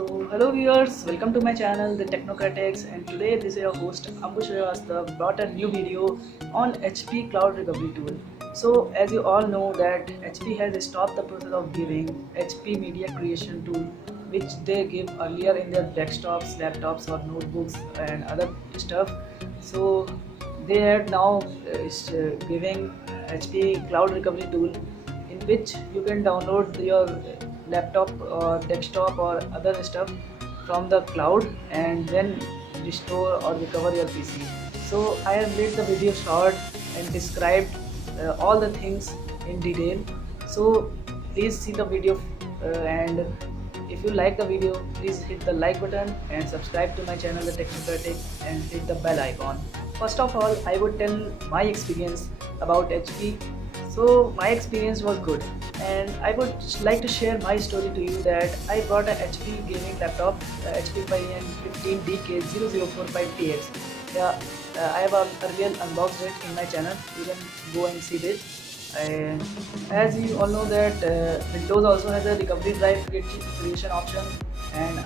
So hello viewers, welcome to my channel the Technocratics, and today this is your host Ambush Srivastava brought a new video on HP Cloud Recovery Tool. So as you all know that HP has stopped the process of giving HP Media Creation Tool which they give earlier in their desktops, laptops or notebooks and other stuff. So they are now giving HP Cloud Recovery Tool in which you can download your laptop or desktop or other stuff from the cloud and then restore or recover your PC. So I have made the video short and described all the things in detail. So please see the video and if you like the video, please hit the like button and subscribe to my channel The Technocratics and hit the bell icon. First of all, I would tell my experience about HP. So my experience was good, and I would like to share my story to you that I bought a HP gaming laptop, HP Pavilion 15DK0045TX. Yeah, I have earlier unboxed it in my channel. You can go and see it. And as you all know that Windows also has a recovery drive creation option, and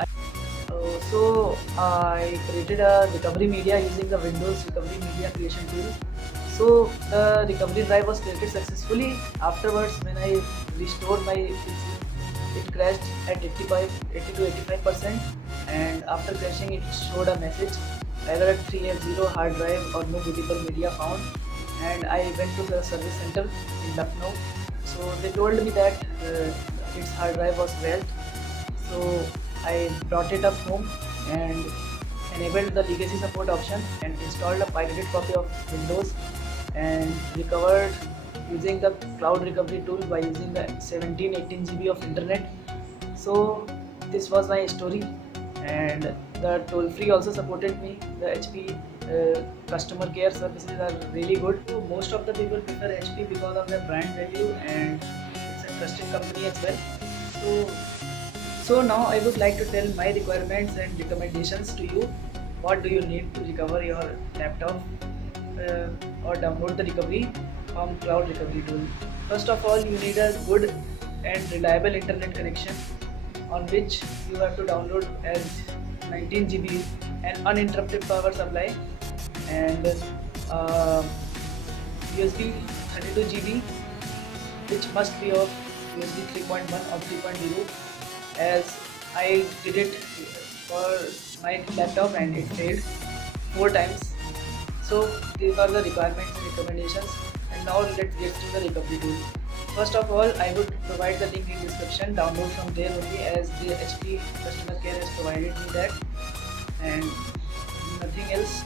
I created a recovery media using the Windows recovery media creation tool. So the recovery drive was created successfully. Afterwards, when I restored my PC, it crashed at 80 to 85%, and after crashing it showed a message error 3F0 hard drive or no bootable media found. And I went to the service center in Lucknow. So they told me that its hard drive was failed. So I brought it up home and enabled the legacy support option and installed a pirated copy of Windows and recovered using the cloud recovery tool by using the 17-18 GB of internet. So this was my story, and the toll free also supported me. The HP customer care services are really good. So most of the people prefer HP because of their brand value, and it's a trusted company as well. So now I would like to tell my requirements and recommendations to you. What do you need to recover your laptop or download the recovery from cloud recovery tool? First of all, you need a good and reliable internet connection on which you have to download as 19 GB and uninterrupted power supply, and USB 32 GB which must be of USB 3.1 or 3.0, as I did it for my laptop and it failed 4 times. So these are the requirements and recommendations, and now let's get to the recovery tool. First of all, I would provide the link in description. Download from there only, as the HP customer care has provided me that, and nothing else.